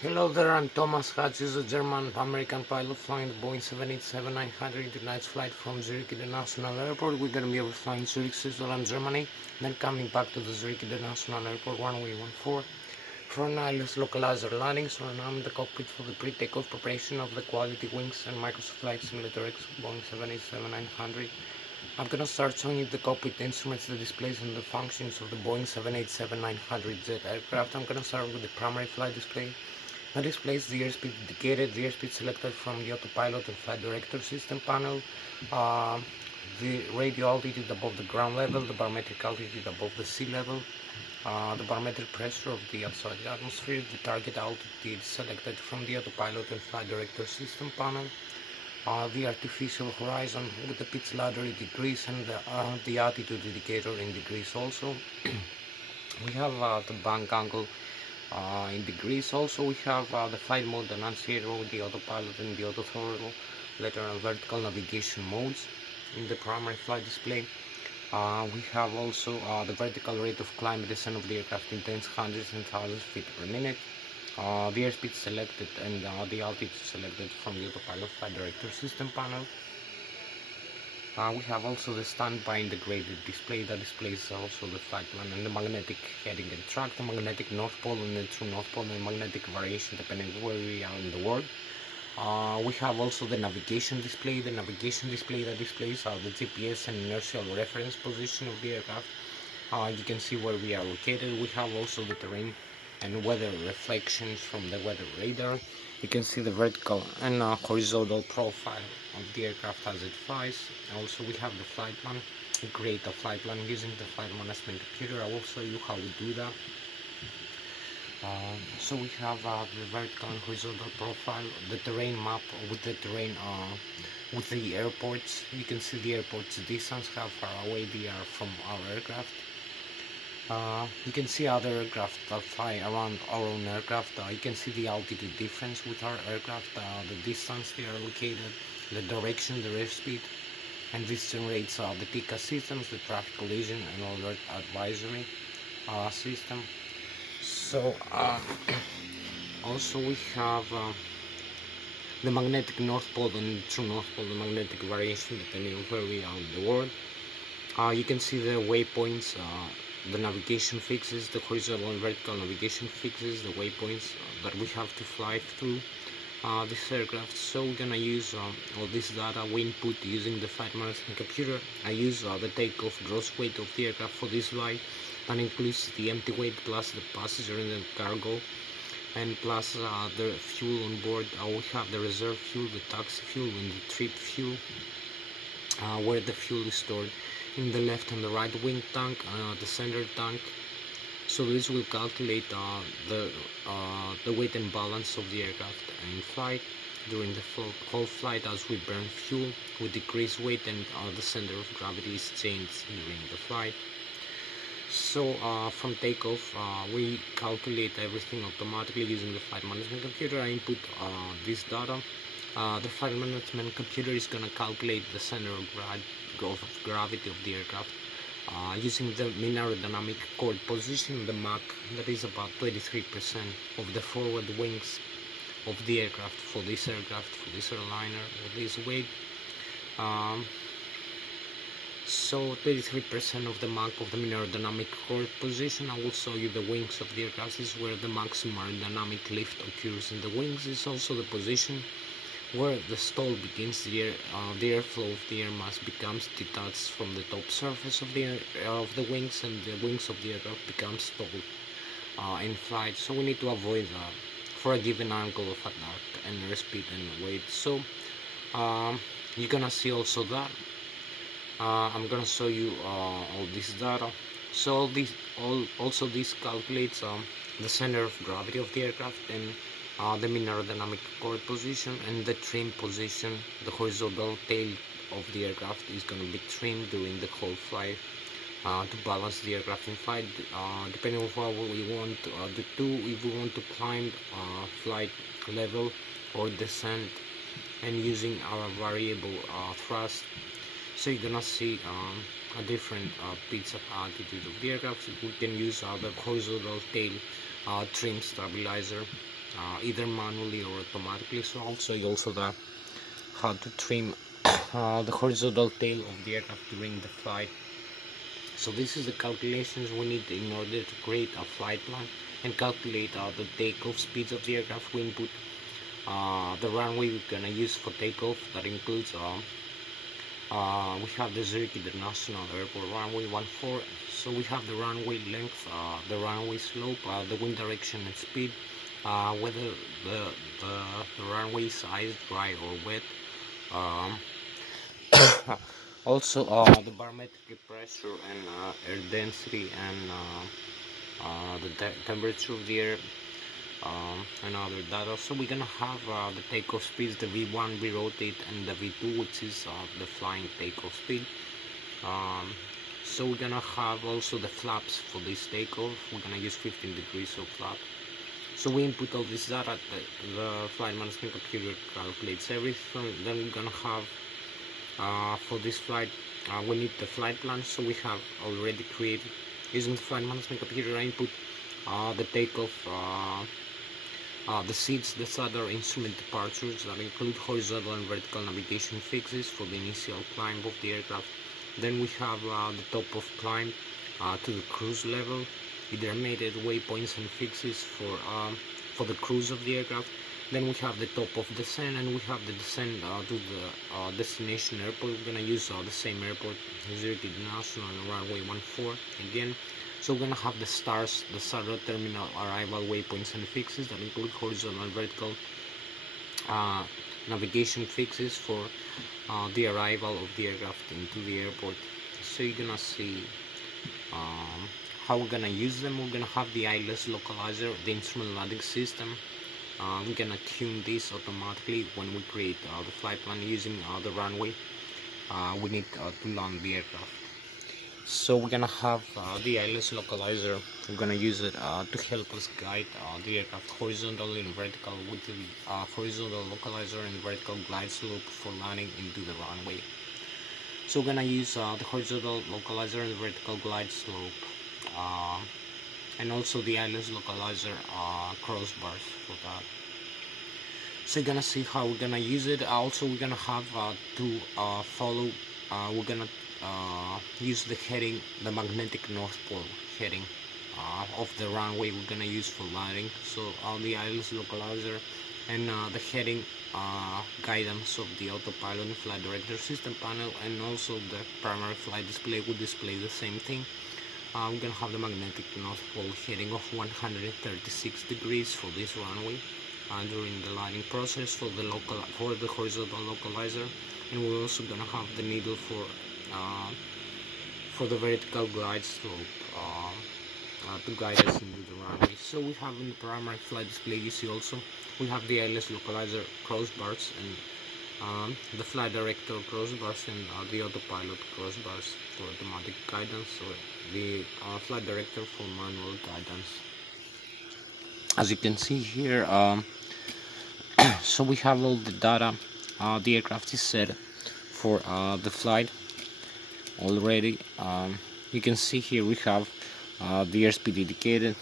Hello there, I'm Thomas Hatsios, a German-American pilot flying the Boeing 787-900 tonight's flight from Zurich International Airport. We're going to be overflying Zurich, Switzerland, Germany, then coming back to the Zurich International Airport runway 14 for an ILS localizer landing. So now I'm in the cockpit for the pre-takeoff preparation of the quality wings and Microsoft Flight Simulator X Boeing 787-900. I'm going to start showing you the cockpit instruments, the displays, and the functions of the Boeing 787-900 aircraft. I'm going to start with the primary flight display. That displays the airspeed indicated, the airspeed selected from the autopilot and flight director system panel, uh, the radio altitude above the ground level, the barometric altitude above the sea level, the barometric pressure of the outside atmosphere, the target altitude selected from the autopilot and flight director system panel, the artificial horizon with the pitch ladder in degrees, and the altitude indicator in degrees also. We have the bank angle in degrees. Also we have the flight mode, the non-zero, the autopilot and the auto throttle, lateral and vertical navigation modes in the primary flight display. We have also the vertical rate of climb and descent of the aircraft in tens, hundreds and thousands feet per minute. The airspeed selected and the altitude selected from the autopilot flight director system panel. We have also the standby integrated display that displays also the flight plan and the magnetic heading and track, the magnetic north pole and the true north pole, and the magnetic variation depending where we are in the world. We have also the navigation display. The navigation display that displays the GPS and inertial reference position of the aircraft. You can see where we are located. We have also the terrain and weather reflections from the weather radar. You can see the vertical and horizontal profile of the aircraft as it flies. Also we have the flight plan. We create a flight plan using the flight management computer. I will show you how we do that. So we have the vertical and horizontal profile, the terrain map with the terrain with the airports. You can see the airport's distance, how far away they are from our aircraft. You can see other aircraft that fly around our own aircraft. You can see the altitude difference with our aircraft, the distance they are located, the direction, the airspeed, and this generates the TICA systems, the traffic collision and alert advisory system. So also we have the magnetic north pole and true north pole, the magnetic variation depending on where we are in the world. You can see the waypoints, the navigation fixes, the horizontal and vertical navigation fixes, the waypoints that we have to fly through this aircraft. So we're gonna use all this data we input using the flight management computer. I use the takeoff gross weight of the aircraft for this flight. That includes the empty weight plus the passenger and the cargo, and plus the fuel on board. We have the reserve fuel, the taxi fuel, and the trip fuel, where the fuel is stored in the left and the right wing tank, the center tank. So this will calculate the weight and balance of the aircraft in flight. During the whole flight, as we burn fuel, we decrease weight and the center of gravity is changed during the flight. So from takeoff, we calculate everything automatically using the flight management computer. I input this data. The flight management computer is going to calculate the center of gravity of the aircraft using the mean aerodynamic chord position, the Mach, that is about 23% of the forward wings of the aircraft, for this airliner, with this weight. So 33% of the Mach of the mean aerodynamic chord position. I will show you the wings of the aircraft. This is where the maximum aerodynamic lift occurs in the wings. This is also the position where the stall begins. The airflow of the air mass becomes detached from the top surface of the wings, and the wings of the aircraft become stalled in flight. So we need to avoid that for a given angle of attack and airspeed and weight. So you're gonna see also that I'm gonna show you all this data. So also this calculates the center of gravity of the aircraft and the mean aerodynamic chord position and the trim position. The horizontal tail of the aircraft is going to be trimmed during the whole flight to balance the aircraft in flight, depending on what we want to do. If we want to climb flight level or descent, and using our variable thrust. So you're gonna see a different pitch of altitude of the aircraft. We can use the horizontal tail trim stabilizer either manually or automatically. So I'll show you also the how to trim the horizontal tail of the aircraft during the flight. So this is the calculations we need in order to create a flight plan and calculate the takeoff speeds of the aircraft. We input the runway we're gonna use for takeoff. That includes we have the Zurich International Airport runway 14. So we have the runway length, the runway slope, the wind direction and speed, whether the runway is ice, dry or wet. Um, Also, the barometric pressure and air density and the temperature of the air and other data. So we're gonna have the takeoff speeds, the V1, V rotate, and the V2, which is the flying takeoff speed. So we're gonna have also the flaps for this takeoff. We're gonna use 15 degrees of flap. So we input all this data, the flight management computer calculates everything. Then we're gonna have for this flight we need the flight plan. So we have already created using the flight management computer. I input the takeoff, the seats, the other instrument departures that include horizontal and vertical navigation fixes for the initial climb of the aircraft. Then we have the top of climb to the cruise level, determined waypoints and fixes for the cruise of the aircraft. Then we have the top of descent, and we have the descent to the destination airport. We're gonna use the same airport, Zurich International runway 14 again. So we're gonna have the stars, the starter terminal arrival waypoints and fixes that include horizontal and vertical navigation fixes for the arrival of the aircraft into the airport. So you're gonna see how we're gonna use them. We're gonna have the Lszh localizer, the instrument landing system. We're gonna tune this automatically when we create the flight plan using the runway we need to land the aircraft. So we're gonna have the Lszh localizer. We're gonna use it to help us guide the aircraft horizontally and vertical with the horizontal localizer and vertical glide slope for landing into the runway. So we're gonna use the horizontal localizer and vertical glide slope, and also the Lszh localizer crossbars for that. So you're gonna see how we're gonna use it. Also, we're gonna have to follow. We're gonna use the heading, the magnetic north pole heading of the runway we're gonna use for landing. So all the Lszh localizer and the heading guidance of the autopilot and flight director system panel, and also the primary flight display will display the same thing. We're gonna have the magnetic north pole heading of 136 degrees for this runway during the landing process for the horizontal localizer, and we're also gonna have the needle for the vertical glide slope to guide us into the runway. So we have in the primary flight display, you see also we have the Lszh localizer crossbars and the flight director crossbars and the autopilot crossbars for automatic guidance, or the flight director for manual guidance. As you can see here, so we have all the data. The aircraft is set for the flight already. You can see here we have the airspeed indicated,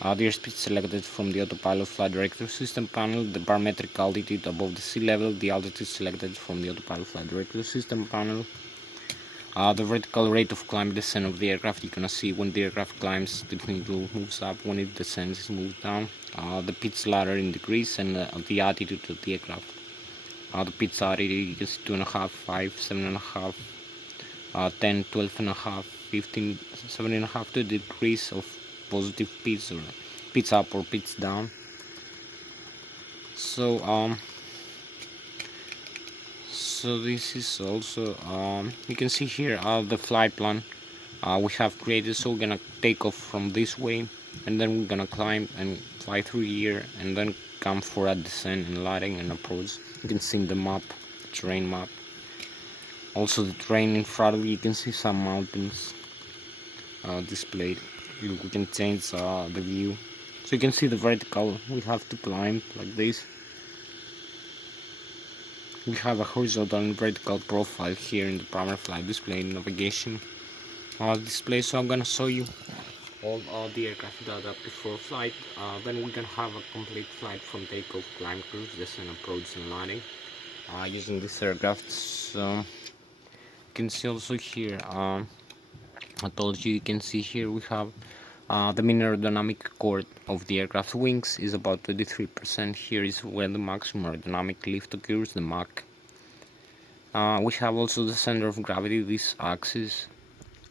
the airspeed selected from the autopilot flight director system panel, the barometric altitude above the sea level, the altitude selected from the autopilot flight director system panel, the vertical rate of climb descent of the aircraft. You're gonna see when the aircraft climbs, the needle moves up, when it descends, it moves down. The pitch ladder in degrees and the attitude of the aircraft. The pitch attitude is 2.5, 5, 7.5, 10, 12.5, 15, 7.5, 2 degrees of positive pitch, or pitch up or pitch down. So so this is also you can see here the flight plan we have created. So we're gonna take off from this way, and then we're gonna climb and fly through here, and then come for a descent and landing and approach. You can see the map, the terrain map. Also the terrain in front of you can see some mountains displayed. We can change the view, so you can see the vertical we have to climb like this. We have a horizontal and vertical profile here in the primary flight display navigation display. So I'm gonna show you all the aircraft that are before flight. Then we can have a complete flight from takeoff, climb, cruise, descent, approach, and landing using this aircraft. So you can see also here, I told you, you can see here we have the mean aerodynamic chord of the aircraft wings is about 23%. Here is where the maximum aerodynamic lift occurs, the Mach. We have also the center of gravity, this axis.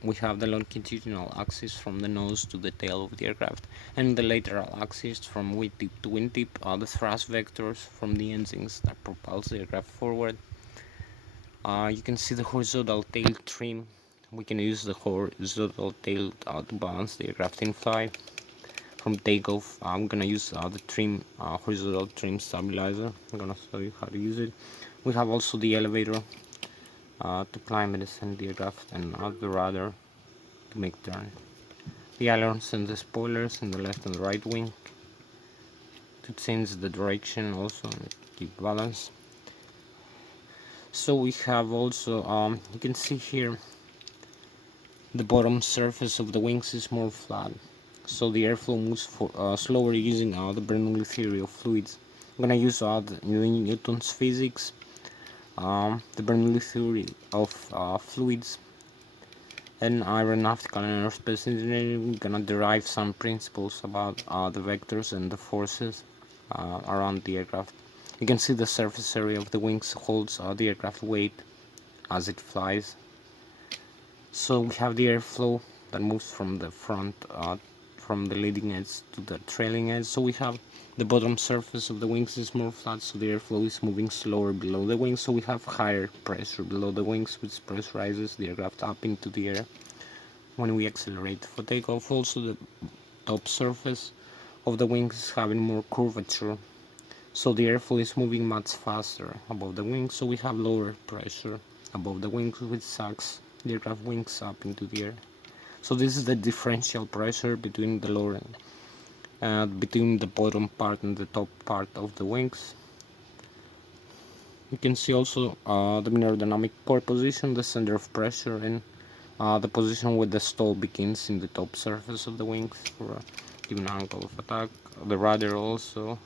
We have the longitudinal axis from the nose to the tail of the aircraft, and the lateral axis from wingtip to wingtip, the thrust vectors from the engines that propels the aircraft forward. You can see the horizontal tail trim. We can use the horizontal tail to balance the aircraft in flight. From takeoff, I'm gonna use the trim, horizontal trim stabilizer. I'm gonna show you how to use it. We have also the elevator to climb and descend the aircraft, and the rudder to make turn. The ailerons and the spoilers in the left and the right wing to change the direction also and keep balance. So we have also, you can see here, the bottom surface of the wings is more flat, so the airflow moves slower using the Bernoulli theory of fluids. I'm gonna use Newton's physics, the Bernoulli theory of fluids, and aeronautical and aerospace engineering. We're gonna derive some principles about the vectors and the forces around the aircraft. You can see the surface area of the wings holds the aircraft weight as it flies. So we have the airflow that moves from the front, from the leading edge to the trailing edge. So we have the bottom surface of the wings is more flat, so the airflow is moving slower below the wings. So we have higher pressure below the wings, which pressurizes the aircraft up into the air when we accelerate for takeoff. Also, the top surface of the wings is having more curvature, so the airflow is moving much faster above the wings, so we have lower pressure above the wings, which sucks the aircraft wings up into the air. So this is the differential pressure between the lower between the bottom part and the top part of the wings. You can see also the aerodynamic core position, the center of pressure, and the position where the stall begins in the top surface of the wings for a given angle of attack. The rudder also.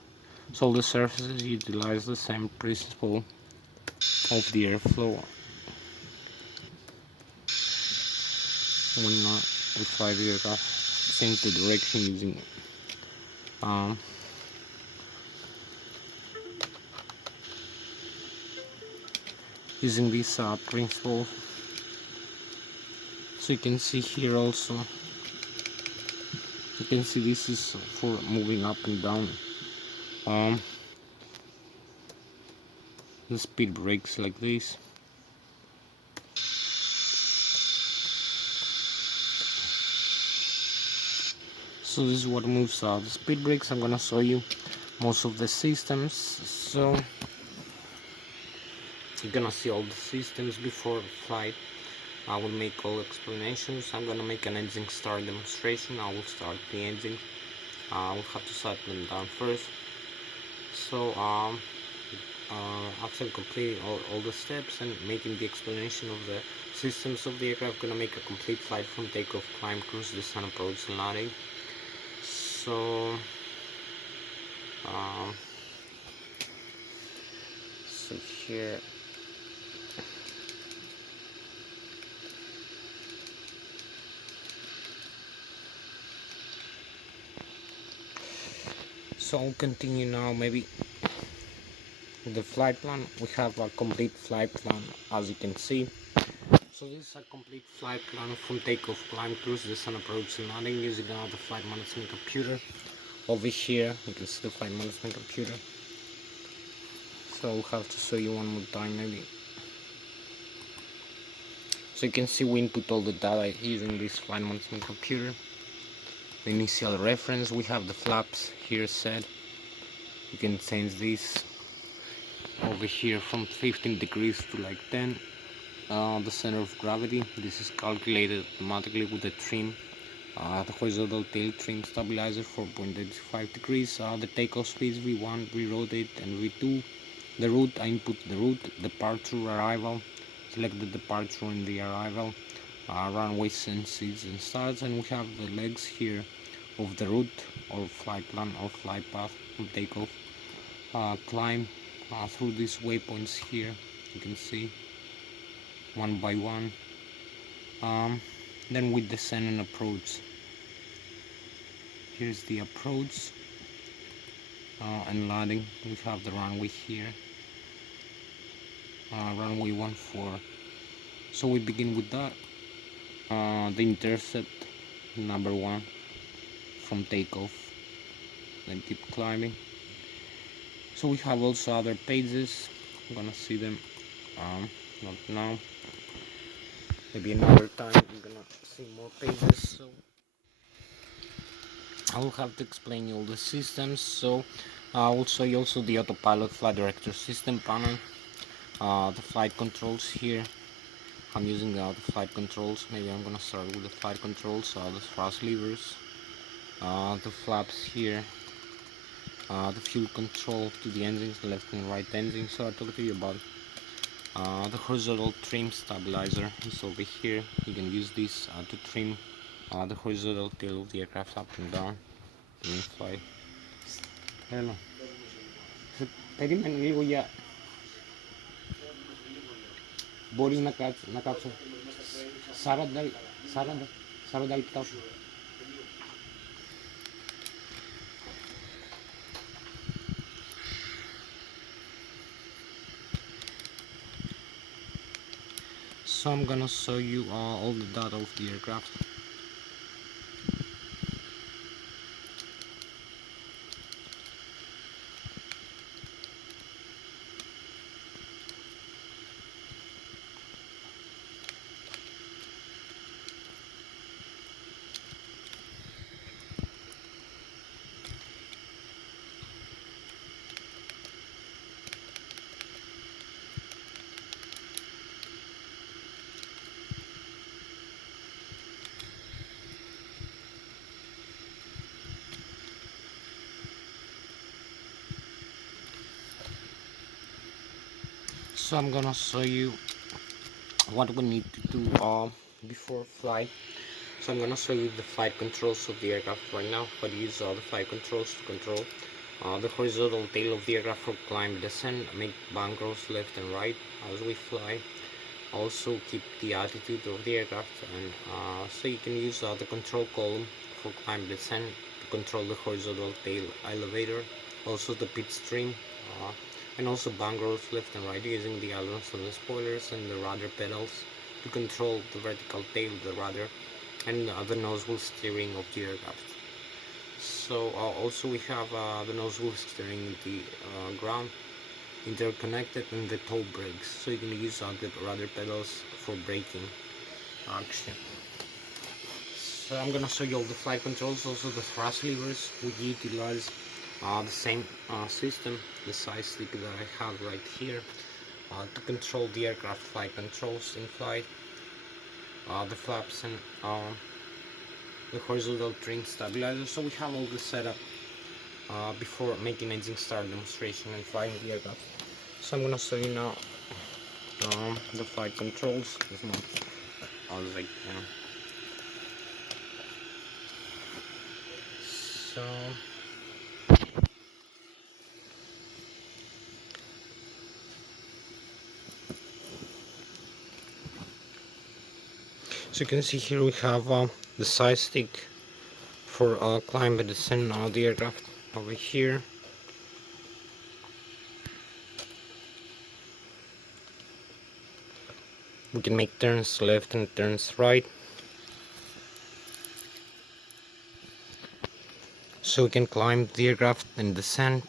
So the surfaces utilize the same principle of the airflow when we fly the aircraft. Change the direction using this principle. So you can see here also, you can see this is for moving up and down. The speed brakes like this. So this is what moves the speed brakes. I'm gonna show you most of the systems. So you're gonna see all the systems before flight. I will make all explanations. I'm gonna make an engine start demonstration. I will start the engine. I will have to shut them down first. So after completing all the steps and making the explanation of the systems of the aircraft, I'm gonna make a complete flight from takeoff, climb, cruise, descent, approach, and landing. So here, so I'll continue now. Maybe the flight plan. We have a complete flight plan, as you can see. So this is a complete flight plan from takeoff, climb, cruise, descent, approach, and landing using the flight management computer. Over here, you can see the flight management computer. So I'll have to show you one more time maybe. So you can see we input all the data using this flight management computer. The initial reference, we have the flaps here set. You can change this over here from 15 degrees to like 10. The center of gravity, this is calculated automatically with the trim, the horizontal tail trim stabilizer 4.85 degrees. The takeoff speeds V1, V-rotate, and V2. The route, I input the route, departure, arrival, select the departure and the arrival. runway senses and starts, and we have the legs here of the route or flight plan or flight path from takeoff. Climb through these waypoints here, you can see one by one. Then we descend and approach. Here's the approach and landing. We have the runway here, runway 14. So we begin with that. The intercept number 1 from takeoff, then keep climbing. So we have also other pages. I'm gonna see them not now, maybe another time. I'm gonna see more pages, so I will have to explain you all the systems. So I will show you also the autopilot flight director system panel, the flight controls here. I'm using the flight controls. Maybe I'm gonna start with the flight controls, the thrust levers, the flaps here, the fuel control to the engines, the left and right engines. So I'll talk to you about the horizontal trim stabilizer. It's over here. You can use this to trim the horizontal tail of the aircraft up and down during flight. Hello. Περίμενε λίγο για... Μπορεί να κάτσω 40 λεπτά σου. So I'm gonna show you all the data of the aircraft. So I'm gonna show you what we need to do before flight. So I'm gonna show you the flight controls of the aircraft right now. But use the flight controls to control the horizontal tail of the aircraft for climb, descent, make bank rolls left and right as we fly. Also keep the altitude of the aircraft, and so you can use the control column for climb, descent to control the horizontal tail elevator. Also the pitch stream. And also bank rolls left and right using the ailerons and the spoilers and the rudder pedals to control the vertical tail of the rudder and the nose wheel steering of the aircraft. So also we have the nose wheel steering the ground interconnected and the toe brakes, so you can use the rudder pedals for braking action. So I'm gonna show you all the flight controls, also the thrust levers. We utilize the same system, the side stick that I have right here to control the aircraft flight controls in flight, the flaps and the horizontal trim stabilizer. So we have all the setup before making engine start demonstration and flying the aircraft. So I'm gonna show you now the flight controls as much as I can. So you can see here we have the side stick for climb and descent of the aircraft over here. We can make turns left and turns right. So we can climb the aircraft and descend.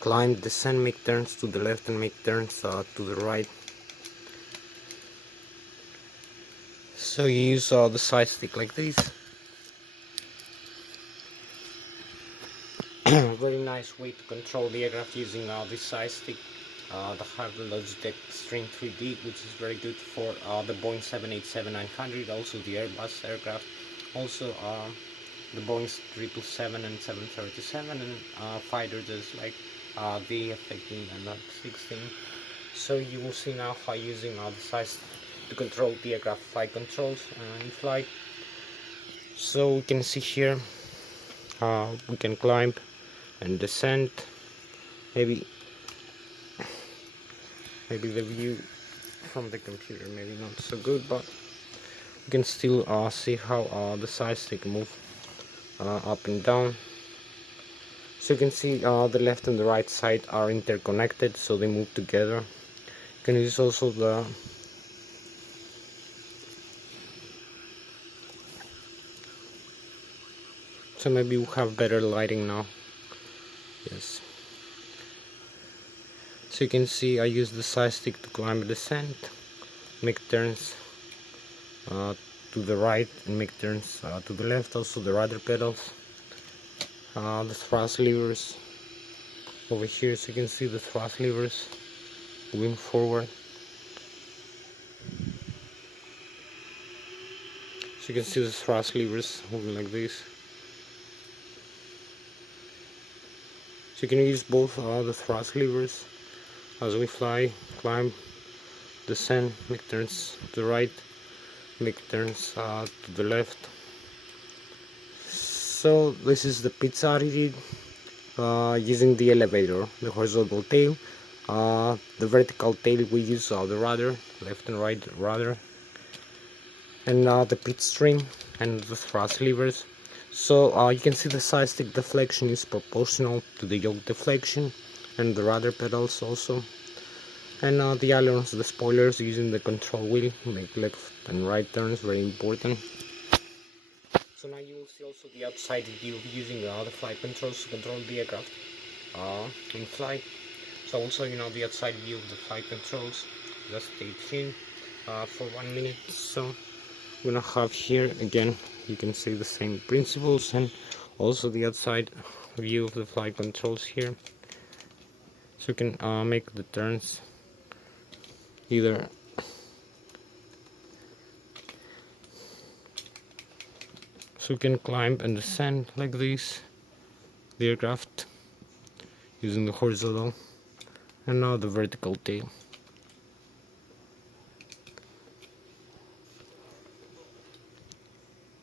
Climb, descend, make turns to the left and make turns to the right. So you use the side stick like this. Very nice way to control the aircraft using this side stick. The Logitech Stream 3D, which is very good for the Boeing 787-900, also the Airbus aircraft, also the Boeing 777 and 737, and fighters like the F-18 and the F-16. So you will see now how using the size to control the aircraft flight controls in flight. So we can see here we can climb and descend. Maybe the view from the computer maybe not so good, but you can still see how the size they can move up and down. So you can see the left and the right side are interconnected, so they move together. You can use also the so maybe we have better lighting now. Yes. So you can see I use the side stick to climb and descend, make turns to the right and make turns to the left, also the rudder pedals, the thrust levers over here, so you can see the thrust levers moving forward. So you can see the thrust levers moving like this. So you can use both the thrust levers as we fly, climb, descend, make turns to the right, make turns to the left. So this is the pitch attitude using the elevator, the horizontal tail. The vertical tail we use the rudder, left and right rudder, and the pitch string and the thrust levers. So you can see the side stick deflection is proportional to the yoke deflection, and the rudder pedals also. And the ailerons, the spoilers using the control wheel, make left and right turns, very important. So now you will see also the outside view using the flight controls to control the aircraft in flight. So also the outside view of the flight controls. Just stay tuned for 1 minute. So we're gonna have here again, you can see the same principles, and also the outside view of the flight controls here. So you can make the turns either so you can climb and descend like this the aircraft using the horizontal and now the vertical tail.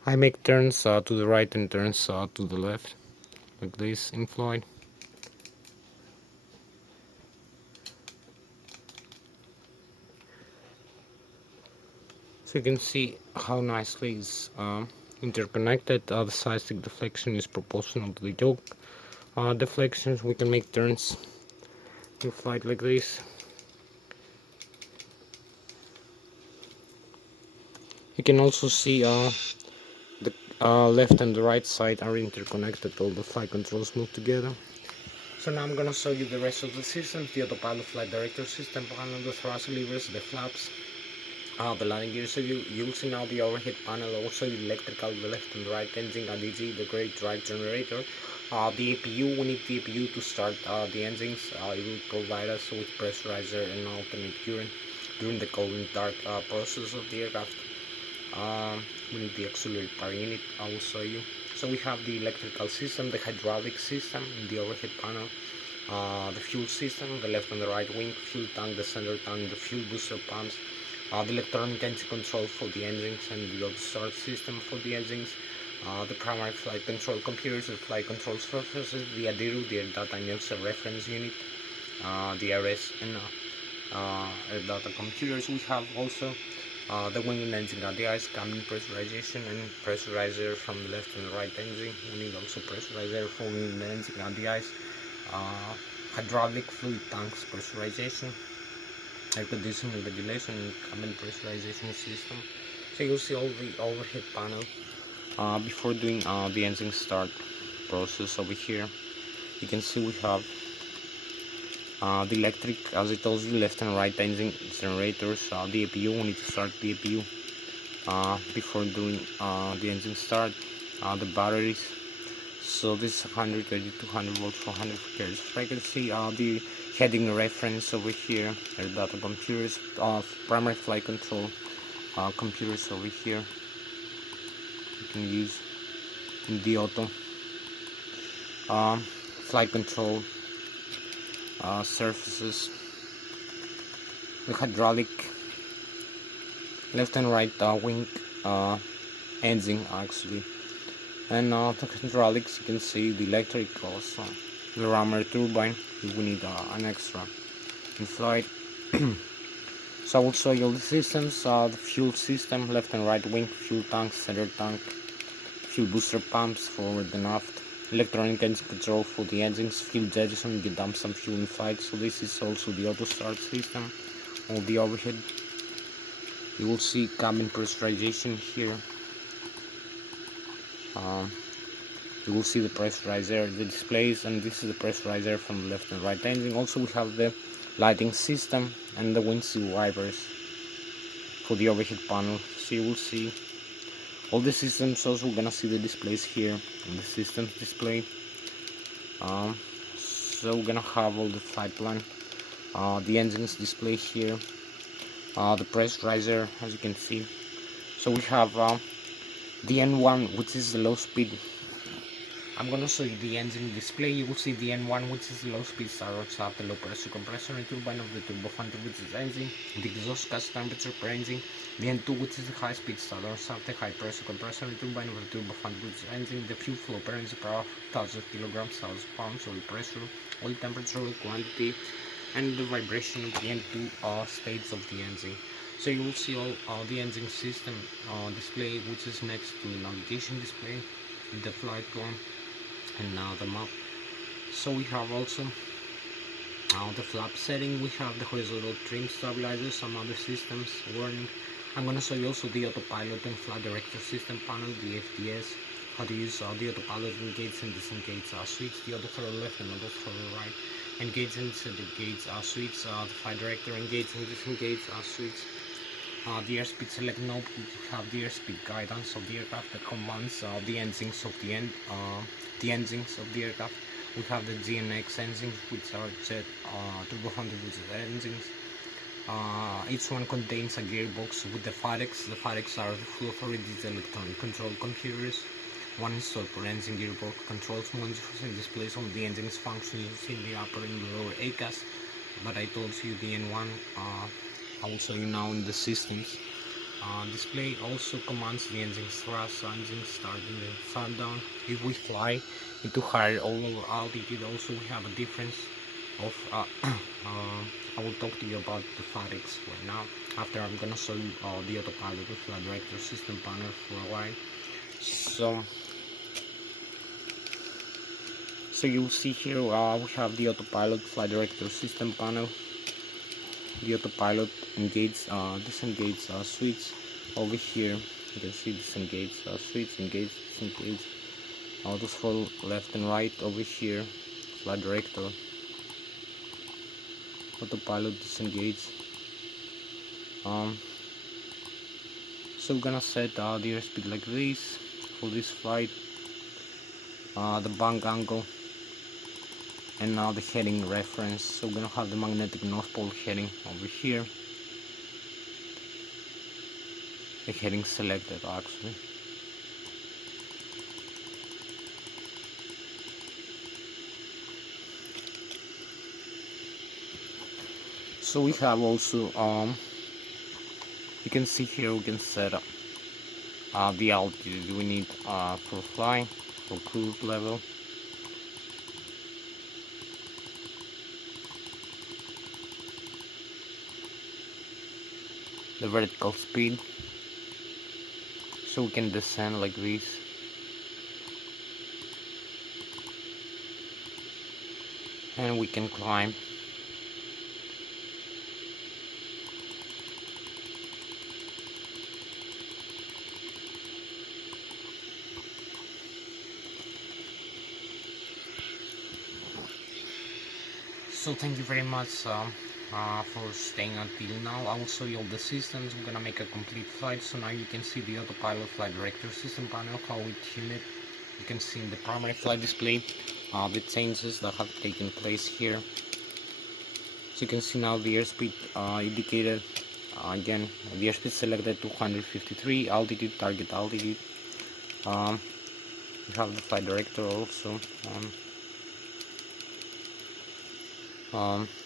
I make turns to the right and turns to the left like this in flight. So you can see how nicely it's interconnected. The side stick deflection is proportional to the yoke deflections. We can make turns in flight like this. You can also see the left and the right side are interconnected. All the flight controls move together. So now I'm gonna show you the rest of the systems: the autopilot flight director system panel, the thrust levers, the flaps, the landing gear. So you'll see now the overhead panel, also the electrical, the left and right engine, DG, the great drive generator, the APU. We need the APU to start the engines. It will provide us with pressurizer and alternate current during the cold and dark process of the aircraft. We need the auxiliary power unit, I will show you. So we have the electrical system, the hydraulic system in the overhead panel, the fuel system, the left and the right wing, fuel tank, the center tank, the fuel booster pumps, the electronic engine control for the engines, and the auto start system for the engines, the primary flight control computers, the flight control surfaces, the ADIRU, the air data and Lszh reference unit, the RS and air data computers. We have also the wing and engine ADIs, cabin pressurization and pressurizer from the left and the right engine. We need also pressurizer for wing and engine ADIs, hydraulic fluid tanks pressurization, air conditioning and ventilation, and cabin pressurization system. So you'll see all the overhead panel before doing the engine start process. Over here you can see we have the electric, as I told you, left and right engine generators, the APU. We need to start the APU before doing the engine start, the batteries. So this is 130 200 volts, 400 amperes. I can see the heading reference over here, air data computers, primary flight control computers over here. You can use in the auto flight control surfaces, the hydraulic left and right wing engine actually, and the hydraulics, you can see the electric also, the rammer turbine if we need an extra in flight. So I will show you all the systems, the fuel system, left and right wing, fuel tank, center tank, fuel booster pumps, forward and aft, electronic engine control for the engines, fuel jettison, you dump some fuel in flight. So this is also the auto start system, all the overhead. You will see cabin pressurization here. You will see the pressurizer, the displays, and this is the pressurizer from the left and right engine. Also we have the lighting system and the windshield wipers for the overhead panel. So you will see all the systems. Also we're gonna see the displays here on the systems display. So we're gonna have all the flight plan, the engines display here, the pressurizer as you can see. So we have the N1, which is the low speed. I'm gonna show you the engine display. You will see the N1, which is the low speed starter shaft, the low pressure compressor and turbine of the turbofan, which is engine, the exhaust gas temperature per engine. The N2, which is the high speed starter shaft, the high pressure compressor and turbine of the turbofan, which is engine, the fuel flow per engine per 1000 kilograms, 1000 pounds, oil pressure, oil temperature, oil quantity, and the vibration of the N2 states of the engine. So you will see all the engine system display, which is next to the navigation display, the flight plan, and now the map. So we have also the flap setting, we have the horizontal trim stabilizer, some other systems, warning. I'm going to show you also the autopilot and flight director system panel, the FDS, how to use the autopilot engage and disengage switch, the auto throttle left and auto throttle right, engage and disengage switch, the flight director engage and disengage switch, the airspeed select knob. We have the airspeed guidance of the aircraft that commands the engines of the engines of the aircraft. We have the GNX engines, which are jet turbofan engines. Each one contains a gearbox with the FAREX. The FAREX are the full authority electronic control computers. One installed per engine gearbox, controls monitors and displays on the engine's function using the upper and the lower ACAS. But I told you the N1. I will show you now in the systems. Display also commands the engine's thrust, engine start and then shutdown. If we fly into higher or lower altitude, also we have a difference of I will talk to you about the FAREX right now. After I'm gonna show you the autopilot with flight director system panel for a while. So you'll see here we have the autopilot flight director system panel, the autopilot engage, disengage switch. Over here you can see disengage switch, engage, disengage, auto throttle left and right. Over here flight director, autopilot disengage. So we're gonna set the airspeed like this for this flight, the bank angle, and now the heading reference. So we're gonna have the magnetic north pole heading over here, the heading selected actually. So we have also you can see here we can set up the altitude we need for flying, for cruise level. The vertical speed, so we can descend like this. And we can climb. So thank you very much for staying until now. I will show you all the systems. I'm gonna make a complete flight. So now you can see the autopilot flight director system panel, how we tune it. You can see in the primary flight display the changes that have taken place here. So you can see now the airspeed indicated. Again, the airspeed selected 253, altitude, target altitude. We have the flight director also.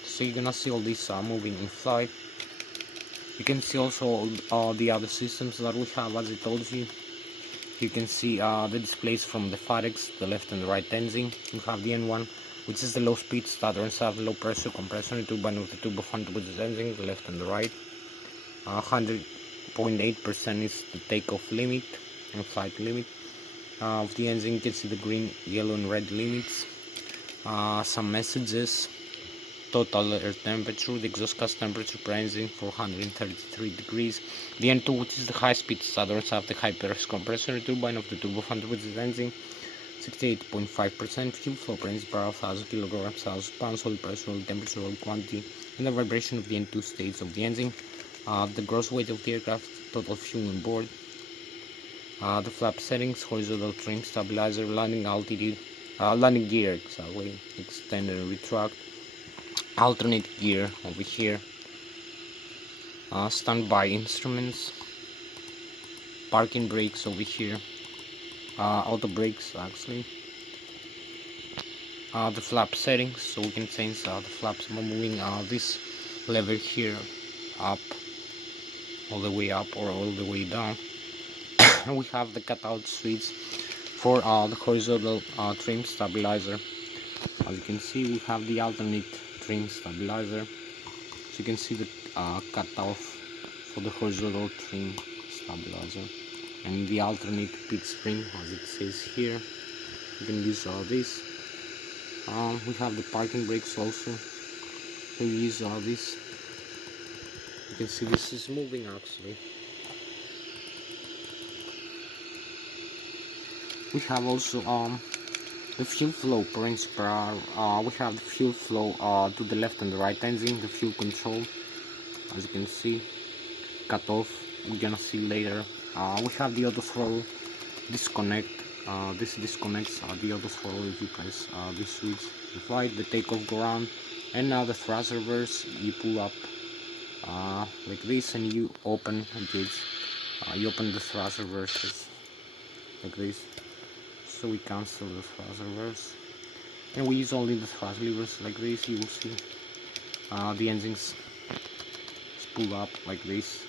So you're gonna see all these moving in flight. You can see also all the other systems that we have, as I told you. You can see the displays from the FAREX, the left and the right engine. You have the N1, which is the low speed starter and sub low pressure compressor turbine of the turbofan with the engine, the left and the right. 100.8% is the takeoff limit and flight limit of the engine. You can see the green, yellow and red limits. Some messages: total air temperature, the exhaust gas temperature per engine 433 degrees. The N2, which is the high speed starter of the high pressure compressor turbine of the turbofan with the engine, 68.5% fuel flow per engine per 1000 kilograms, 1000 pounds, oil pressure, oil temperature, oil quantity, and the vibration of the N2 states of the engine. The gross weight of the aircraft, total fuel on board. The flap settings: horizontal trim, stabilizer, landing altitude, landing gear, exactly, extend and retract, alternate gear over here, standby instruments, parking brakes over here, auto brakes actually, the flap settings, so we can change the flaps by moving this lever here up, all the way up or all the way down. And we have the cutout switch for the horizontal trim stabilizer. As you can see, we have the alternate trim stabilizer, so you can see the cutoff for the horizontal trim stabilizer, and the alternate pitch spring, as it says here. You can use this. We have the parking brakes also, so we use this. You can see this is moving actually. We have also the fuel flow per inch per hour. We have the fuel flow to the left and the right engine, the fuel control, as you can see, cut off, we're gonna see later. We have the auto throttle disconnect. This disconnects the auto throttle if you press this switch. The flight, the takeoff ground, and now the thrust reverse. You pull up like this and you open gates. You open the thrust reverses like this. So we cancel the thrust reverse, and we use only the thrust levers like this. You will see the engines pull up like this,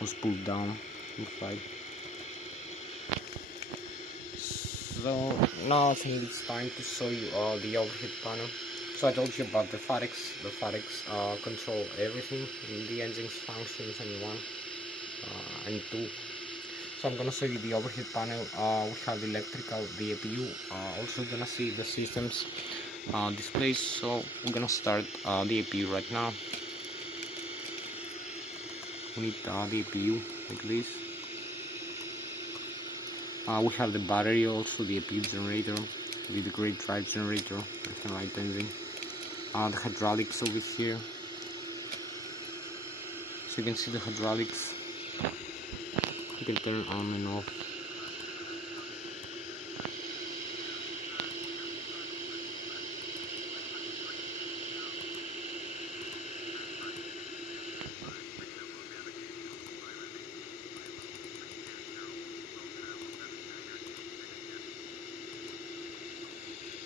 was pulled down inside. So now I think it's time to show you the overhead panel. So I told you about the FAREX. The FAREX control everything in the engine's functions, and one and two. So I'm gonna show you the overhead panel. We have the electrical, the APU. Also gonna see the systems displays. So we're gonna start the APU right now. We need the APU like this. We have the battery, also the APU generator with the great drive generator, left and right engine. The hydraulics over here. So you can see the hydraulics. You can turn on and off.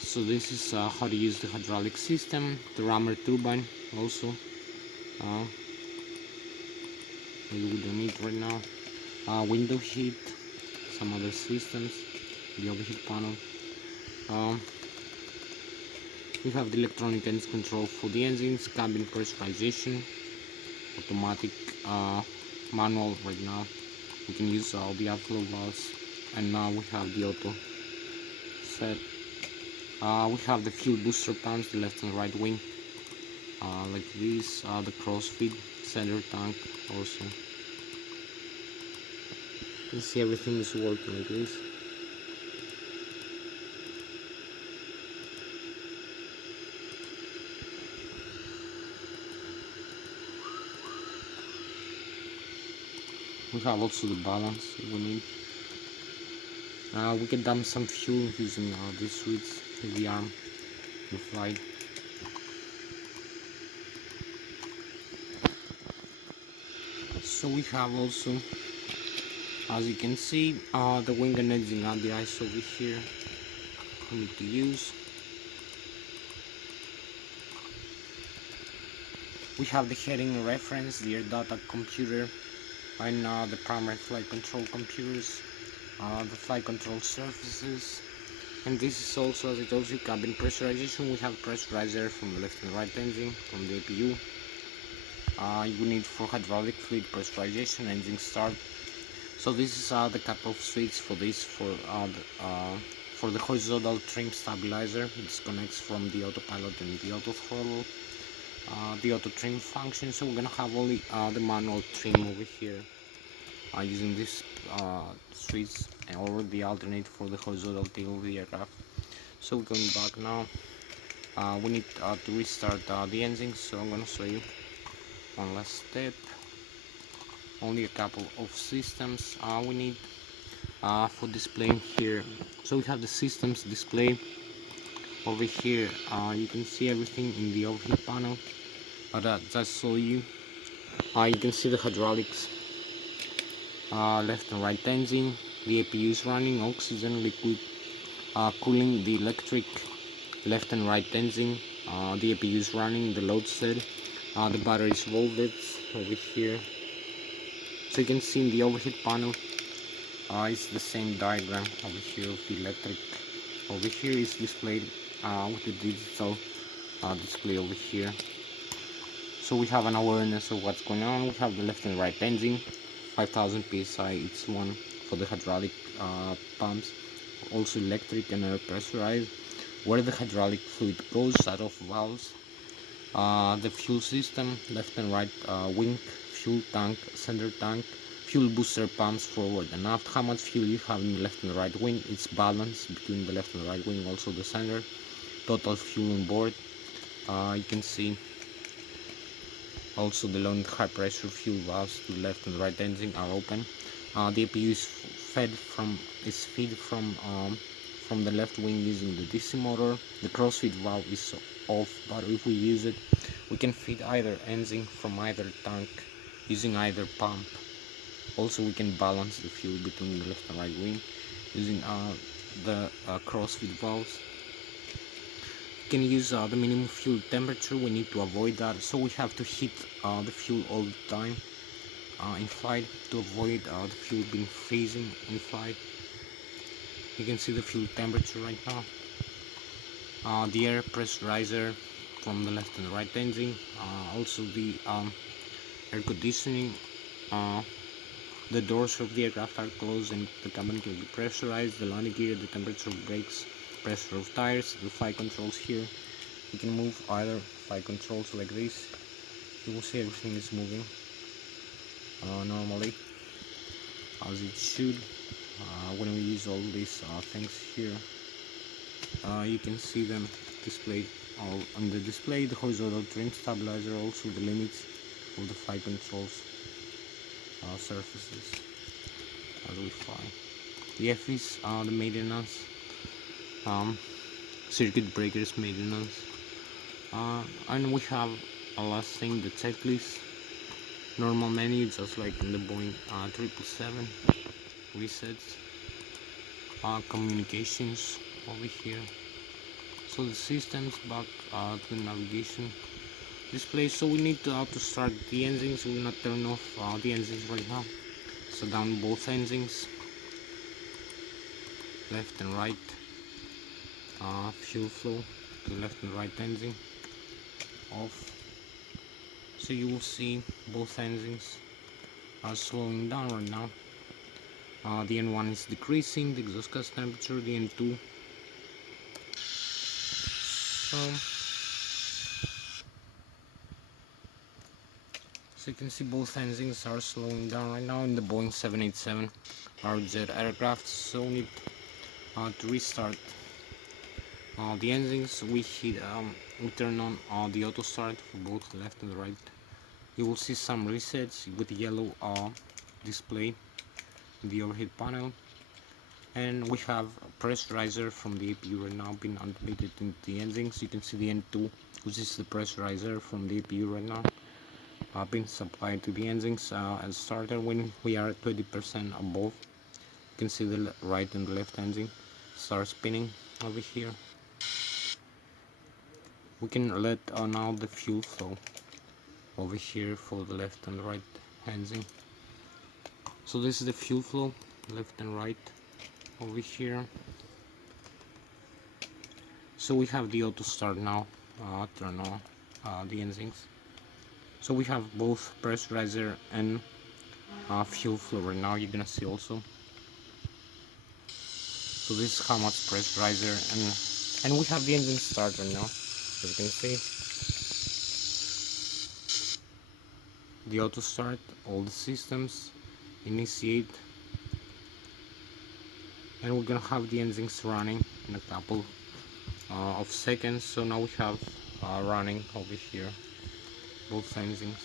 So this is how to use the hydraulic system, the rammer turbine also. Maybe we don't need right now. Window heat, some other systems, the overhead panel. We have the electronic engine control for the engines, cabin pressurization, automatic, manual right now. We can use all the outflow valves, and now we have the auto set. We have the fuel booster pumps, the left and right wing, like this, the crossfeed center tank also. You can see everything is working like this. We have also the balance we need. We can dump some fuel using this switch, the arm, the flight. So we have also, as you can see, the wing and engine on the ice over here we need to use. We have the heading reference, the air data computer, and the primary flight control computers, the flight control surfaces, and this is also, as I told you, cabin pressurization. We have pressurizer from the left and right engine, from the APU. You need for hydraulic fluid pressurization, engine start. So this is the cutoff switch for this, for the horizontal trim stabilizer. It disconnects from the autopilot and the auto throttle, the auto trim function. So we're gonna have only the manual trim over here, using this switch, or the alternate for the horizontal tail of the aircraft. So we're going back now. We need to restart the engine, so I'm gonna show you one last step. Only a couple of systems we need for displaying here. So we have the systems display over here. You can see everything in the overhead panel, but just so you can see the hydraulics, left and right engine, the APU is running, oxygen, liquid cooling, the electric, left and right engine, the APU is running, the load cell, the battery is voltage over here. So you can see in the overhead panel, it's the same diagram over here of the electric. Over here is displayed with the digital display over here. So we have an awareness of what's going on. We have the left and right engine, 5000 psi each one for the hydraulic pumps, also electric and air pressurized. Where the hydraulic fluid goes, out of valves, the fuel system, left and right wing, fuel tank, center tank, fuel booster pumps forward and aft. How much fuel you have in the left and right wing, it's balanced between the left and right wing, also the center. Total fuel on board, you can see also the low and high pressure fuel valves to the left and right engine are open. The APU is fed from the left wing using the DC motor. The crossfeed valve is off, but if we use it, we can feed either engine from either tank using either pump. Also, we can balance the fuel between the left and right wing using the crossfeed valves. We can use the minimum fuel temperature. We need to avoid that, so we have to heat the fuel all the time in flight to avoid the fuel being freezing in flight. You can see the fuel temperature right now. The air pressurizer from the left and right engine, also the air conditioning. The doors of the aircraft are closed and the cabin can be pressurized. The landing gear, the temperature, brakes, pressure of tires, the flight controls here. You can move either flight controls like this. You will see everything is moving normally as it should. When we use all these things here, you can see them displayed all on the display. The horizontal trim stabilizer, also the limits of the flight controls surfaces as we fly. The FEs, the maintenance, circuit breakers maintenance, and we have a last thing, the checklist. Normal menu, just like in the Boeing 777. Resets, communications over here. So the systems, back to the navigation display. So we need to start the engines. We will not turn off the engines right now. So down both engines, left and right, fuel flow to the left and right engine off. So you will see both engines are slowing down right now. The N1 is decreasing, the exhaust gas temperature, the N2. So you can see both engines are slowing down right now in the Boeing 787 RZ aircraft. So we need to restart the engines. We turn on the auto start for both left and right. You will see some resets with yellow display in the overhead panel, and we have a pressurizer from the APU right now being activated in the engines. You can see the N2, which is the pressurizer from the APU right now, being supplied to the engines as starter. When we are at 20% above, you can see the right and the left engine start spinning over here. We can let now the fuel flow. over here for the left and right handling. So this is the fuel flow, left and right over here. So we have the auto start now, turn on the engines. So we have both pressurizer and fuel flow right now, you're gonna see also. So this is how much pressurizer, and we have the engine start right now, as you can see. The auto start, all the systems, initiate, and we're gonna have the engines running in a couple of seconds. So now we have running over here both engines.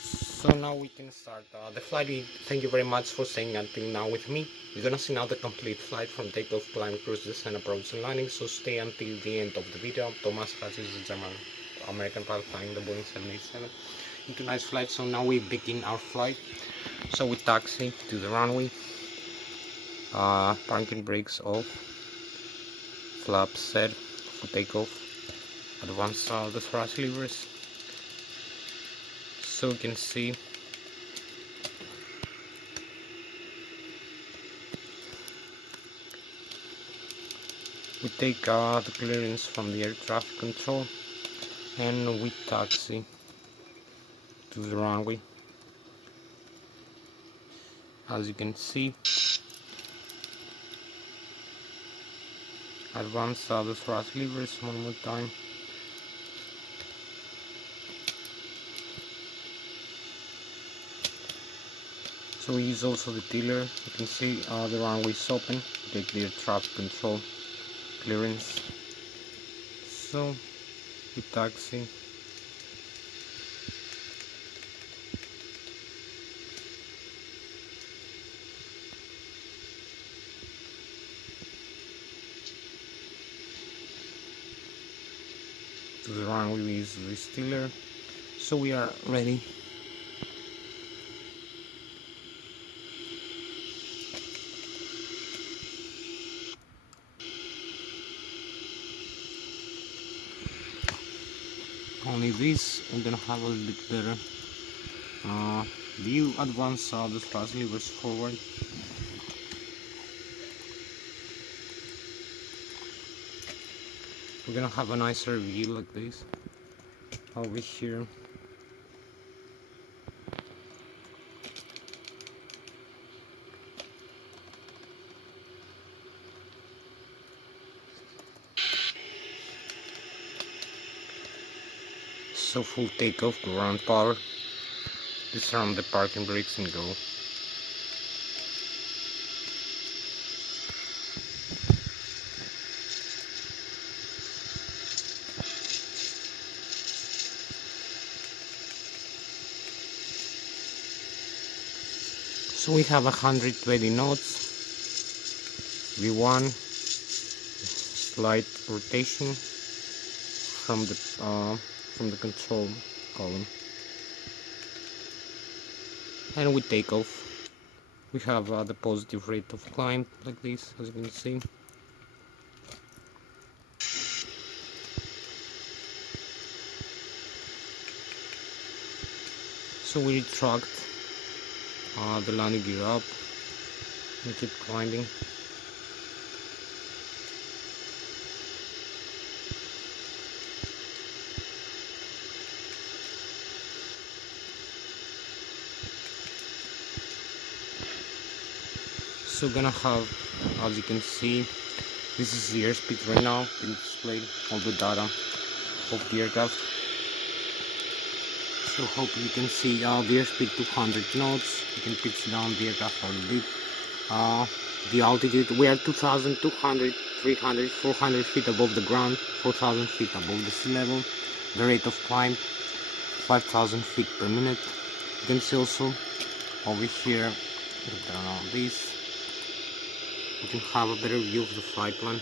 So now we can start the flight. Thank you very much for staying until now with me. You're gonna see now the complete flight from takeoff, climb, cruise, descent, approach and landing. So stay until the end of the video. Thomas Hatsios is a German American pilot flying the Boeing 787 in tonight's flight. So now we begin our flight. So we taxi to the runway. Parking brakes off. Flaps set for takeoff. Advance the thrust levers. So you can see we take the clearance from the air traffic control and we taxi to the runway. As you can see, advance the thrust levers one more time. So we use also the tiller. You can see the runway is open. We take the air traffic control clearance. So we taxi. To the runway we use the tiller. So we are ready. Only this, we're gonna have a little bit better view. Advance the thrust levers forward. We're gonna have a nicer view like this over here. So full takeoff, ground power. Disarm the parking brakes and go. So we have 120 knots. V1, slight rotation from the control column, and we take off. We have the positive rate of climb like this, as you can see. So we retract the landing gear up and keep climbing. So gonna have, as you can see, this is the airspeed right now. Can display all the data of the aircraft. So hope you can see the airspeed 200 knots. You can pitch down the aircraft a little bit. The altitude, we are 2,200, 300, 400 feet above the ground, 4,000 feet above the sea level. The rate of climb, 5,000 feet per minute. You can see also over here, turn on this. You can have a better view of the flight plan,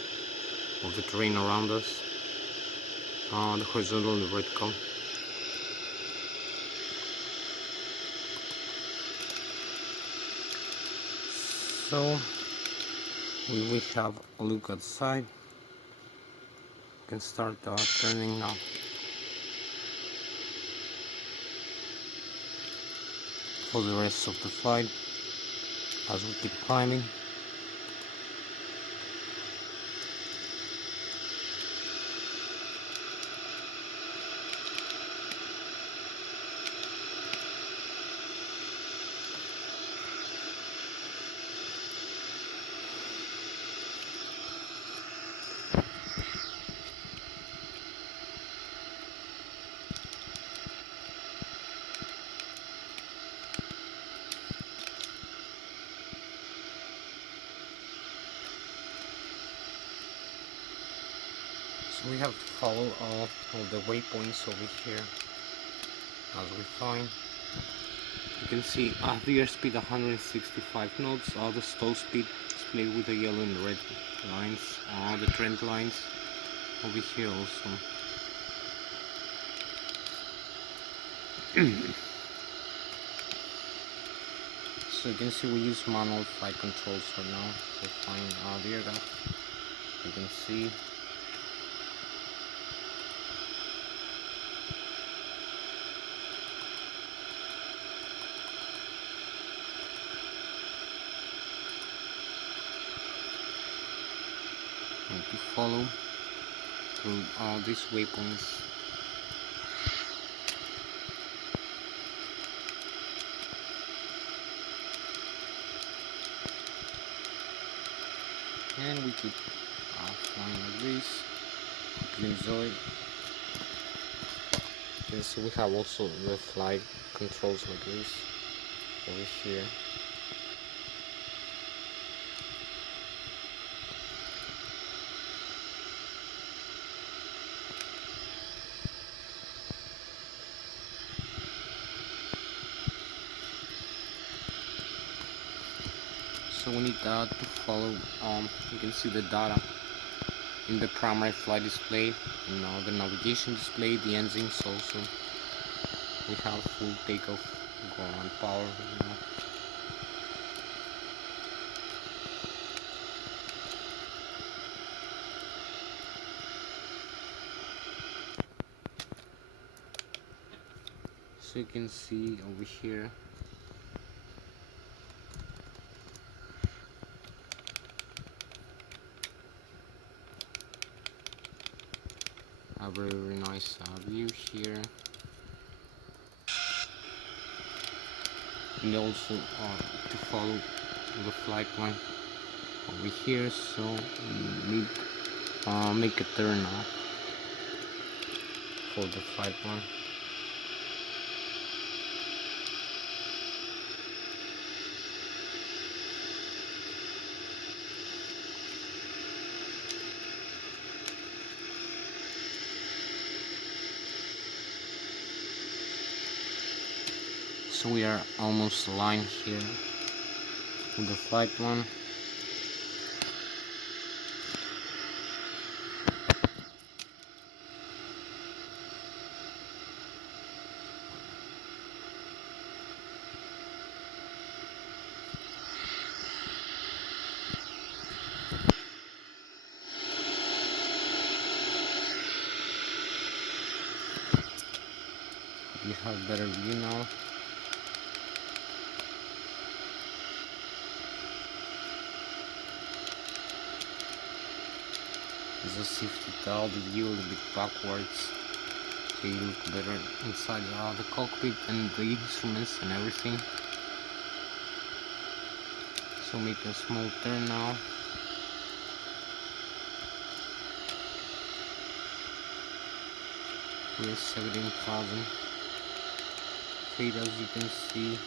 of the terrain around us, the horizontal and the vertical. So we have a look outside. You can start turning now for the rest of the flight as we keep climbing. So we have to follow all of the waypoints over here as we find. You can see the airspeed 165 knots, all the stall speed displayed with the yellow and red lines, all the trend lines over here also. So you can see we use manual flight controls for now to find the aircraft. You can see and to follow through all these waypoints. And we keep flying like this. Enjoy. Okay, so we have also the flight controls like this over here. So we need to follow, you can see the data in the primary flight display, and the navigation display, the engines also. We have full takeoff, ground power now. So you can see over here a very nice view here, and also to follow the flight plan over here. So we need make a turn now for the flight plan. So we are almost aligned here with the flight plan. You have better view now. As a safety towel, the view a little bit backwards, so you look better inside the cockpit and the instruments and everything. So make a small turn now. We're 17,000 feet, as you can see.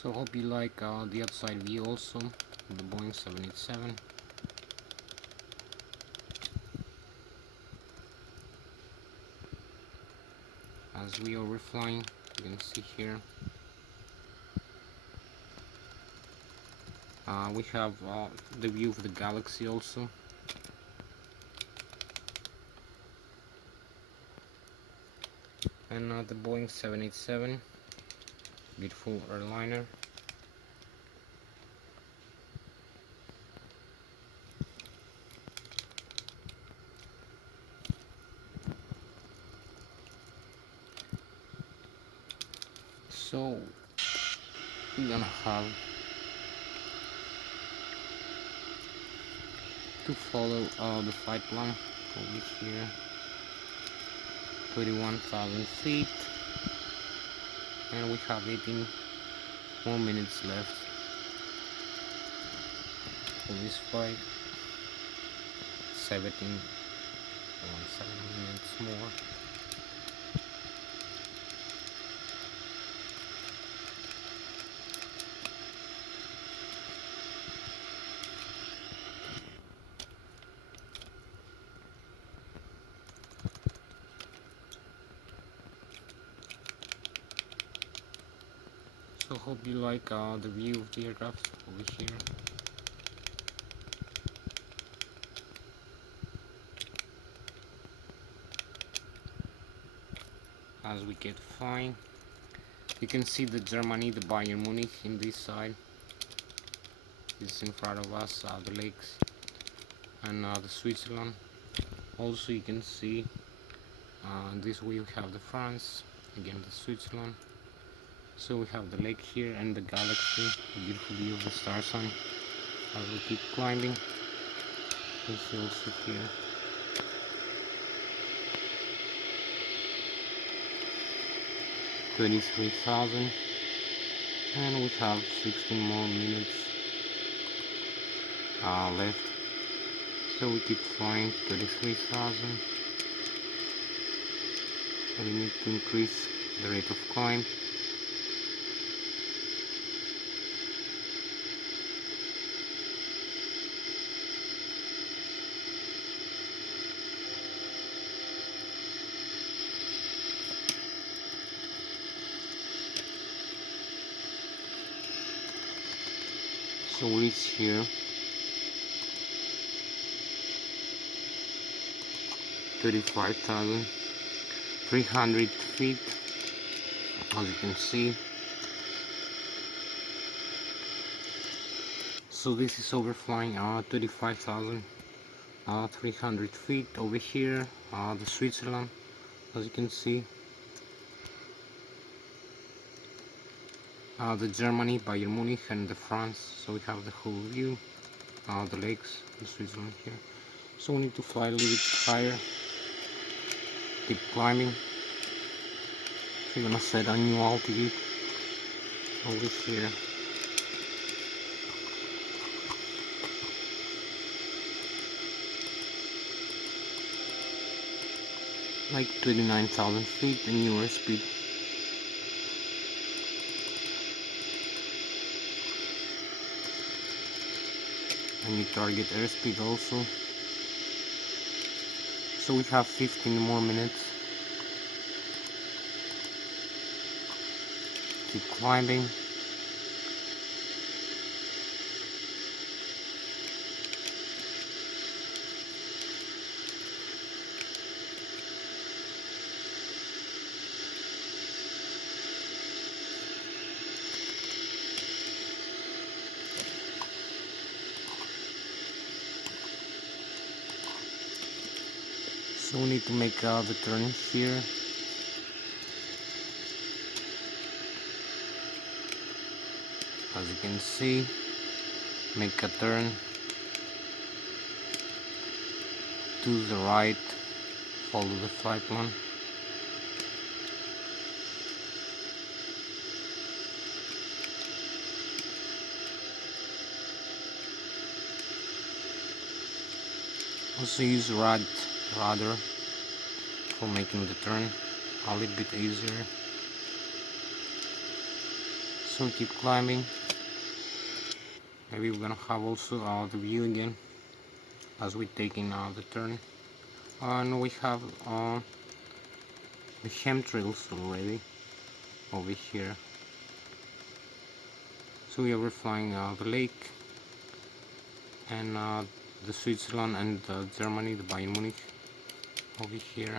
So hope you like the outside view also, the Boeing 787. As we are flying, you can see here We have the view of the galaxy also. And the Boeing 787, beautiful airliner. So we're gonna have to follow the flight plan over here. 21,000 feet, and we have 18 more minutes left for this flight. 17 minutes more. So hope you like the view of the aircraft over here. As we get flying, you can see the Germany, the Bayern Munich in this side. This is in front of us, the lakes, and the Switzerland. Also you can see this way we have the France, again the Switzerland. So we have the lake here and the galaxy, a beautiful view of the star sign as we keep climbing. You see also here. $23,000, and we have 16 more minutes left. So we keep flying. 33,000. We need to increase the rate of climb. So we reach here. 35,300 feet, as you can see. So this is overflying 35,300 feet over here, the Switzerland, as you can see. The Germany, Bayern Munich, and the France. So we have the whole view, the lakes, the Switzerland here. So we need to fly a little bit higher. Keep climbing. We're gonna set a new altitude over here. Like 29,000 feet, the new airspeed. And you target airspeed also. So we have 15 more minutes. Keep climbing. So we need to make the turn here. As you can see, make a turn to the right, follow the flight plan. Also use rudder for making the turn a little bit easier. So keep climbing. Maybe we're gonna have also the view again as we're taking the turn. And we have the chemtrails already over here. So we are flying the lake, and the Switzerland and Germany, the Bayern Munich over here,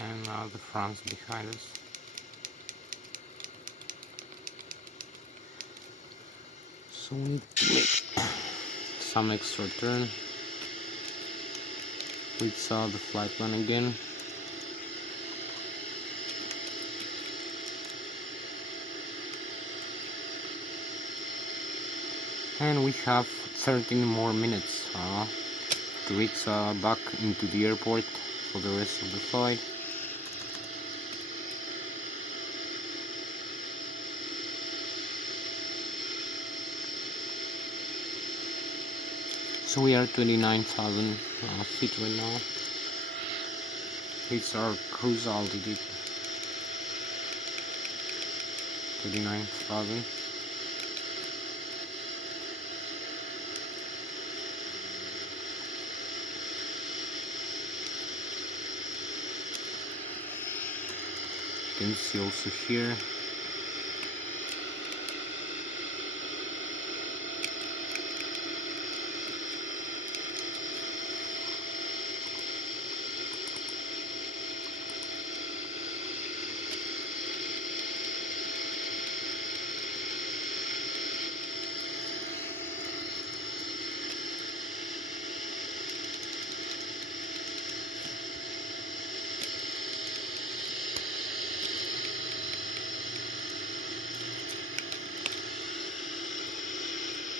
and the France behind us. So we need to make some extra turn with the flight plan again. And we have 13 more minutes to reach back into the airport for the rest of the flight. So we are 29,000 feet right now. It's our cruise altitude. 39,000. You can see also here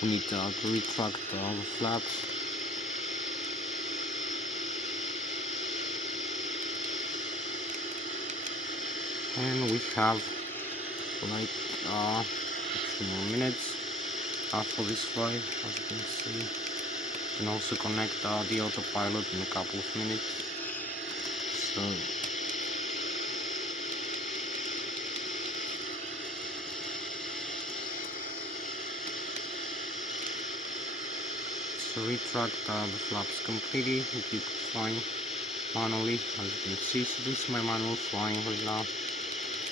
we need to retract the flaps. And we have like a few more minutes for this flight. As you can see, you can also connect the autopilot in a couple of minutes. So retract the flaps completely. We keep flying manually, as you can see. So this is my manual flying right now.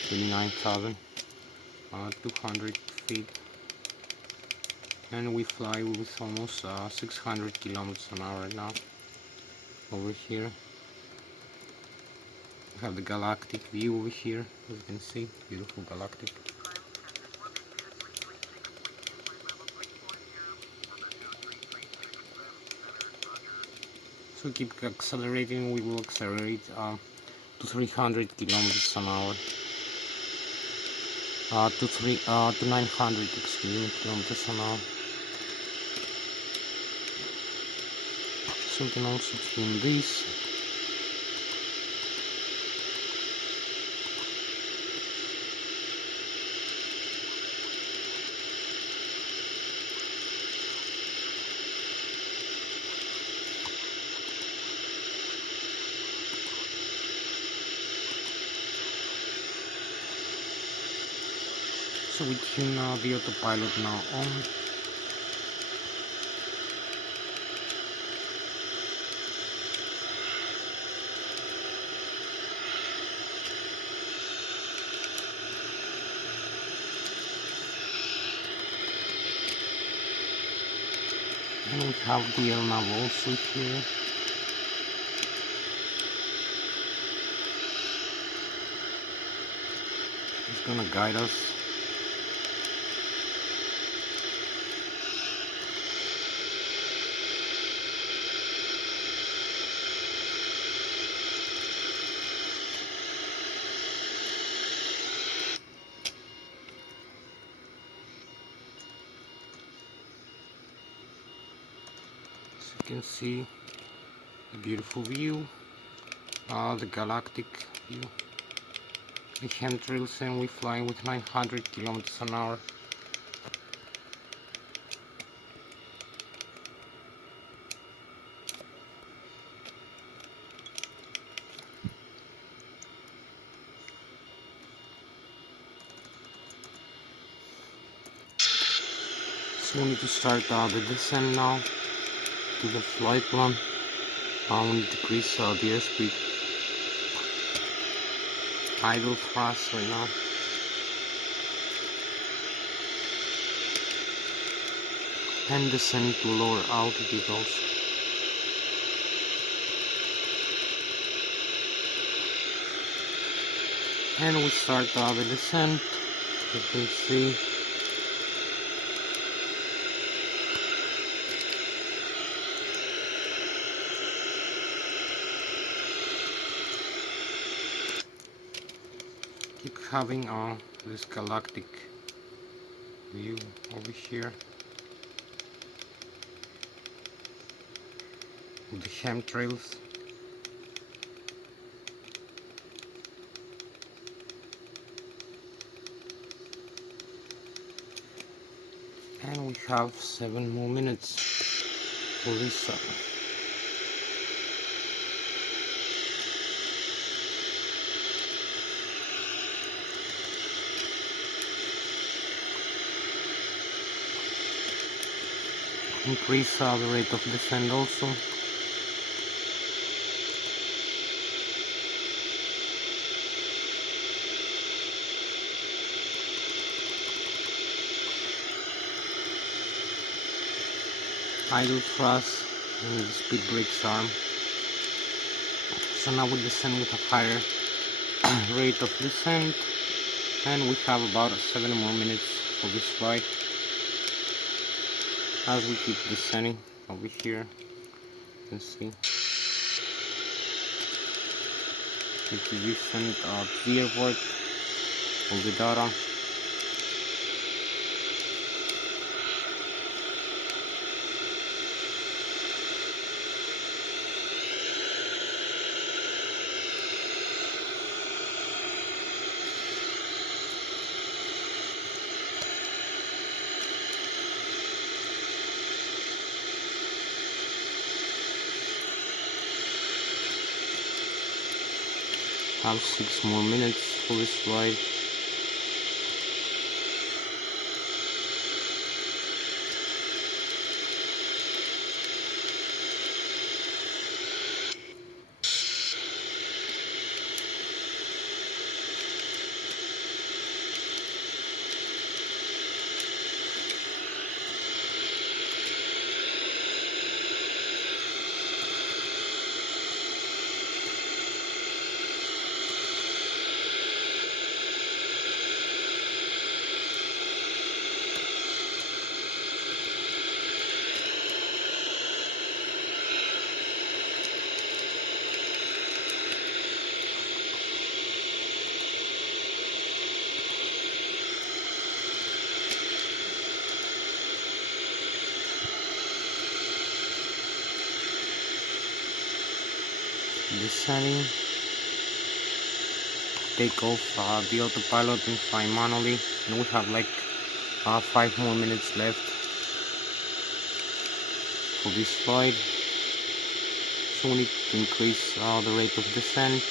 29,200 feet, and we fly with almost 600 kilometers an hour right now. Over here we have the galactic view over here, as you can see, beautiful galactic. So keep accelerating. We will accelerate to 300 kilometers an hour. To 900, kilometers an hour. So we can also tune this. So we tune the autopilot now on. And we have the air nav also here. It's gonna guide us. You can see the beautiful view, the galactic view, the chemtrails, and we fly with 900 kilometers an hour. So we need to start the descent now to the flight plan. We need to decrease the airspeed. Idle thrust right now. and descend to lower altitude also. And we start the descent. You can see keep having this galactic view over here with the chemtrails. And we have 7 more minutes for this increase the rate of descent also. Idle thrust and the speed brakes arm. So now we descend with a higher rate of descent, and we have about 7 more minutes for this flight as we keep descending over here. You can see we descend to the airport of the data. Have 6 more minutes for this flight. Descending, take off the autopilot and fly manually, and we have like 5 more minutes left for this flight, so we need to increase the rate of descent.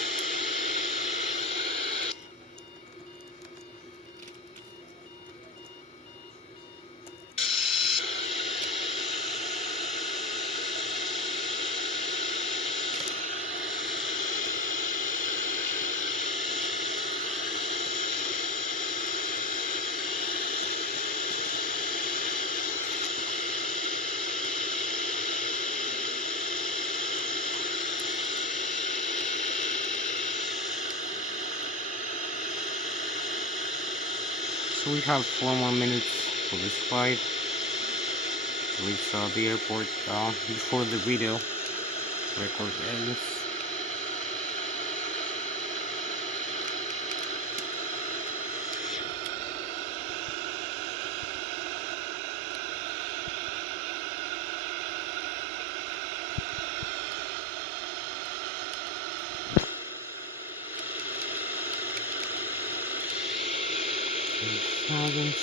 So we have 4 more minutes for this flight to reach the airport before the video record ends.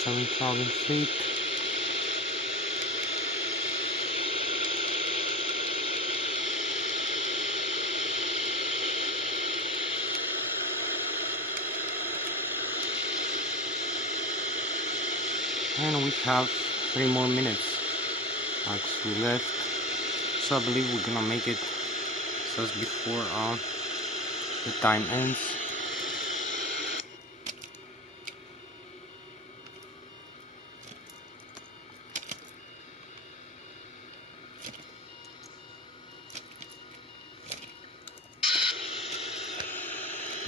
Seven thousand feet. And we have 3 more minutes actually left, so I believe we're gonna make it just before the time ends.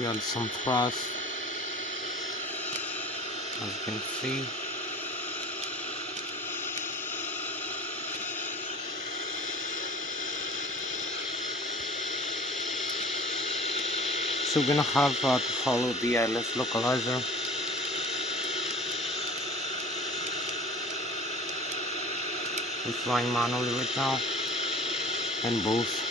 We add some thrust, as you can see. So we're gonna have to follow the Lszh localizer. We're flying manually right now, and both.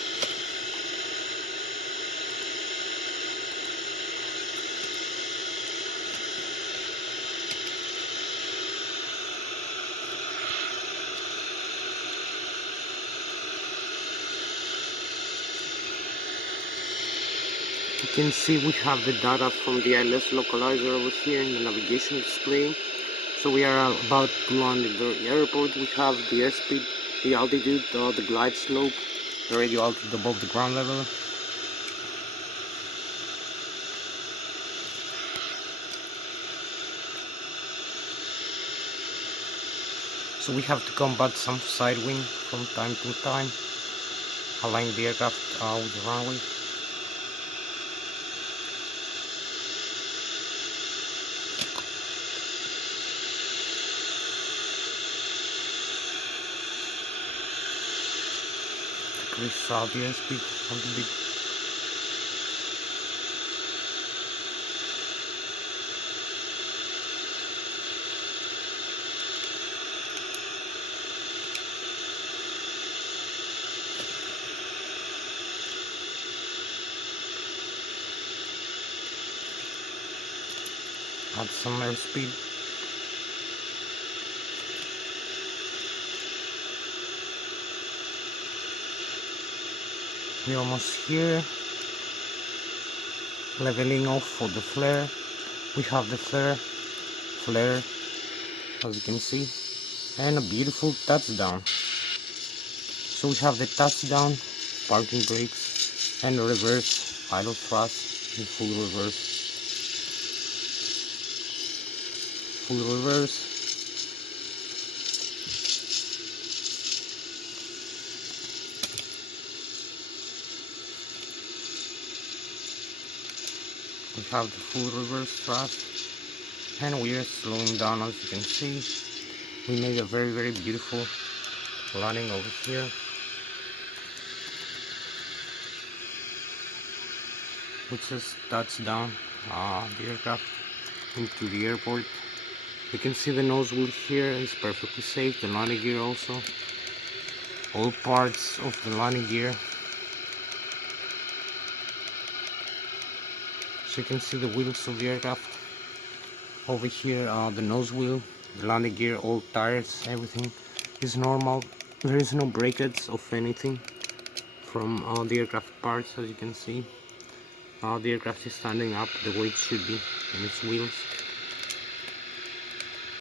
You can see we have the data from the Lszh localizer over here in the navigation display. So we are about to land in the airport. We have the airspeed, the altitude, the glide slope, the radio altitude above the ground level. So we have to combat some side wind from time to time, align the aircraft with the runway. Increase the airspeed a little bit. Add some airspeed. We're almost here. Leveling off for the flare. We have the flare, as you can see, and a beautiful touchdown. So we have the touchdown, parking brakes, and reverse idle thrust in full reverse. Full reverse. We have the full reverse thrust, and we are slowing down. As you can see, we made a very beautiful landing over here. We just touched down the aircraft into the airport. You can see the nose wheel here is perfectly safe, the landing gear also, all parts of the landing gear. So you can see the wheels of the aircraft over here, the nose wheel, the landing gear, all tires, everything is normal. There is no breakage of anything from the aircraft parts. As you can see, the aircraft is standing up the way it should be in its wheels.